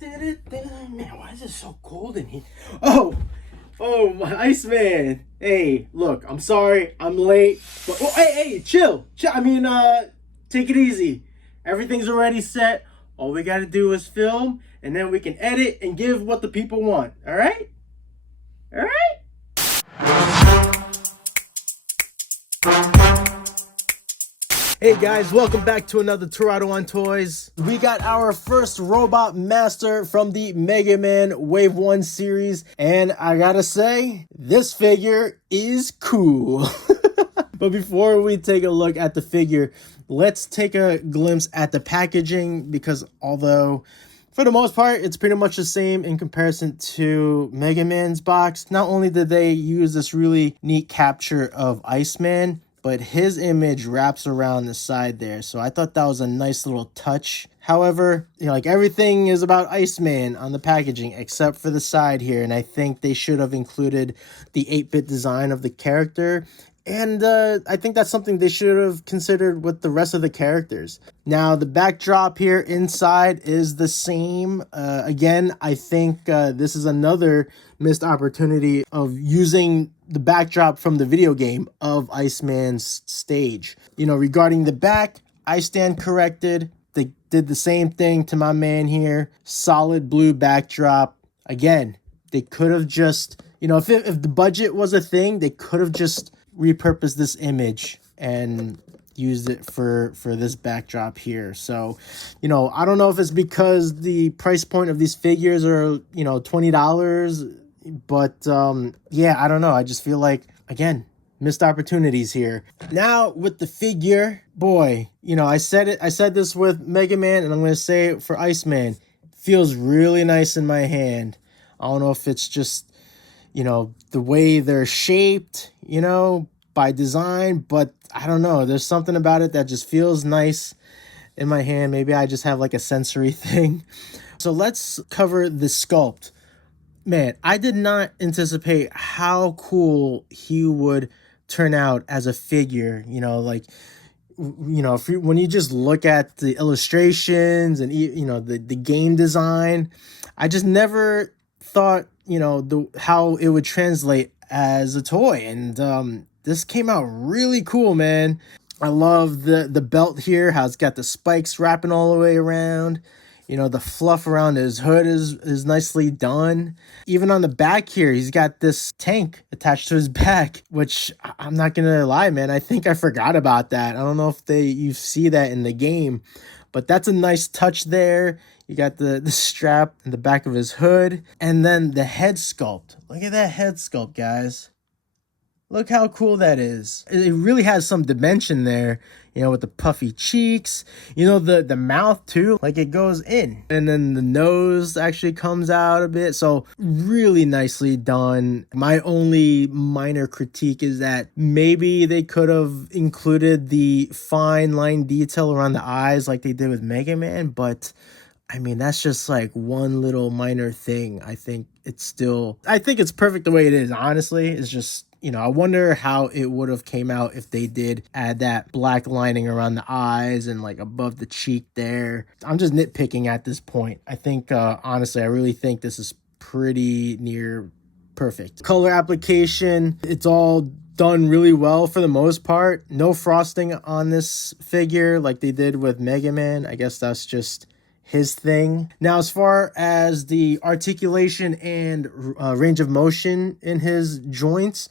Man, why is it so cold in here? Oh, my Iceman. Hey, look, I'm sorry, I'm late. But hey, chill. Take it easy. Everything's already set. All we gotta do is film, and then we can edit and give what the people want. All right? All right? Hey guys, welcome back to another Toronto on Toys. We got our first robot master from the Mega Man Wave 1 series, and I gotta say, this figure is cool. But before we take a look at the figure, let's take a glimpse at the packaging, because although for the most part, it's pretty much the same in comparison to Mega Man's box. Not only did they use this really neat capture of Iceman, but his image wraps around the side there. So I thought that was a nice little touch. However, like everything is about Iceman on the packaging except for the side here. And I think they should have included the 8-bit design of the character. And I think that's something they should have considered with the rest of the characters. Now, the backdrop here inside is the same. Again, I think this is another missed opportunity of using the backdrop from the video game of Iceman's stage. You know, regarding the back, I stand corrected. They did the same thing to my man here. Solid blue backdrop. Again, they could have just, if the budget was a thing, they could have just repurposed this image and used it for this backdrop here. So, I don't know if it's because the price point of these figures are, $20, but yeah, I don't know. I just feel like, again, missed opportunities here. Now with the figure, boy, I said this with Mega Man, and I'm going to say it for Iceman. Feels really nice in my hand. I don't know if it's just the way they're shaped, by design, but I don't know. There's something about it that just feels nice in my hand. Maybe I just have like a sensory thing. So let's cover the sculpt. Man, I did not anticipate how cool he would turn out as a figure, when you just look at the illustrations and, the game design, I just never thought, how it would translate as a toy. And this came out really cool, man. I love the belt here, how it's got the spikes wrapping all the way around. The fluff around his hood is nicely done. Even on the back here, he's got this tank attached to his back, which I'm not gonna lie, man, I think I forgot about that. I don't know if you see that in the game, but that's a nice touch there. You got the strap in the back of his hood, and then the head sculpt. Look at that head sculpt, guys. Look how cool that is. It really has some dimension there, with the puffy cheeks, the mouth too, like it goes in. And then the nose actually comes out a bit. So really nicely done. My only minor critique is that maybe they could have included the fine line detail around the eyes like they did with Mega Man, but I mean, that's just like one little minor thing. I think it's perfect the way it is, honestly. It's just, I wonder how it would have came out if they did add that black lining around the eyes and like above the cheek there. I'm just nitpicking at this point. I think, honestly, I really think this is pretty near perfect. Color application, it's all done really well for the most part. No frosting on this figure like they did with Mega Man. I guess that's just his thing. Now, as far as the articulation and range of motion in his joints,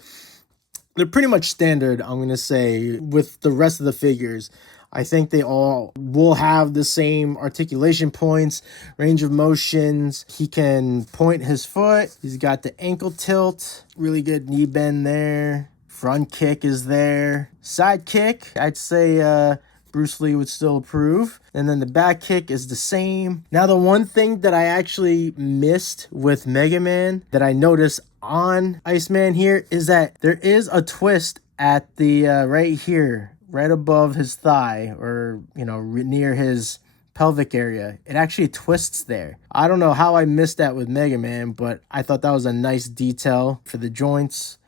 they're pretty much standard, I'm going to say, with the rest of the figures. I think they all will have the same articulation points, range of motions. He can point his foot. He's got the ankle tilt, really good knee bend there. Front kick is there. Side kick, I'd say Bruce Lee would still approve. And then the back kick is the same. Now, the one thing that I actually missed with Mega Man that I noticed on Iceman here is that there is a twist at the right here, right above his thigh, or, near his pelvic area. It actually twists there. I don't know how I missed that with Mega Man, but I thought that was a nice detail for the joints.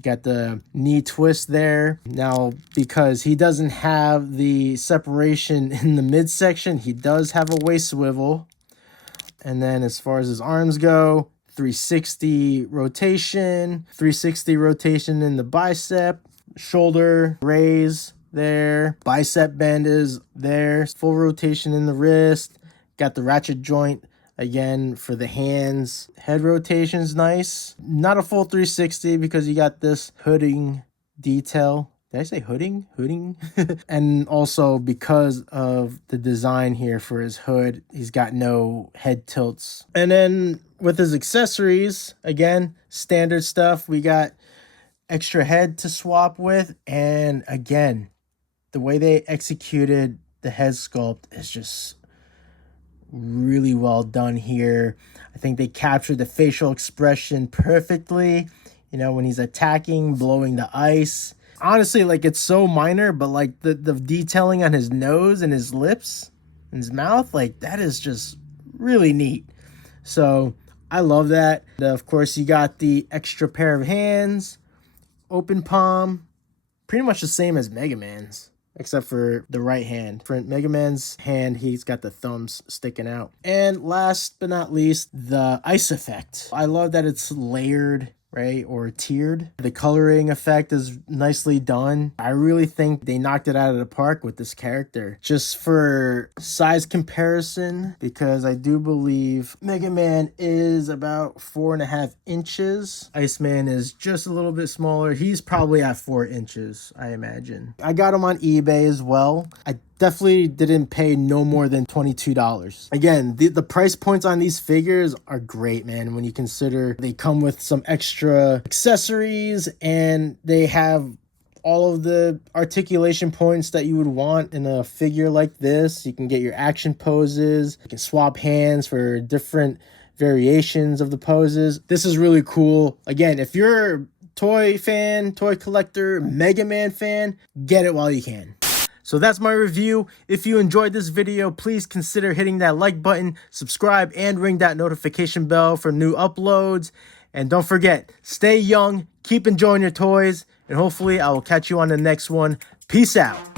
Got the knee twist there. Now, because he doesn't have the separation in the midsection, he does have a waist swivel. And then as far as his arms go, 360 rotation, 360 rotation in the bicep, shoulder raise there, bicep bend is there, full rotation in the wrist, got the ratchet joint again for the hands. Head rotation's nice. Not a full 360 because you got this hooding detail. Did I say hooding? Hooding? And also because of the design here for his hood, he's got no head tilts. And then with his accessories, again, standard stuff. We got extra head to swap with. And again, the way they executed the head sculpt is just really well done here. I think they captured the facial expression perfectly. You know, when he's attacking, blowing the ice. Honestly, like, it's so minor, but like the detailing on his nose and his lips and his mouth, like, that is just really neat. So I love that. And of course, you got the extra pair of hands, open palm, pretty much the same as Mega Man's, except for the right hand. For Mega Man's hand, he's got the thumbs sticking out. And last but not least, the ice effect. I love that it's layered, right, or tiered. The coloring effect is nicely done. I really think they knocked it out of the park with this character. Just for size comparison, because I do believe Mega Man is about 4.5 inches. Iceman is just a little bit smaller. He's probably at 4 inches, I imagine. I got him on eBay as well. I definitely didn't pay no more than $22. Again, the price points on these figures are great, man, when you consider they come with some extra accessories and they have all of the articulation points that you would want in a figure like this. You can get your action poses. You can swap hands for different variations of the poses. This is really cool. Again, if you're a toy fan, toy collector, Mega Man fan, get it while you can. So that's my review. If you enjoyed this video, please consider hitting that like button, subscribe, and ring that notification bell for new uploads. And don't forget, stay young, keep enjoying your toys, and hopefully I will catch you on the next one. Peace out.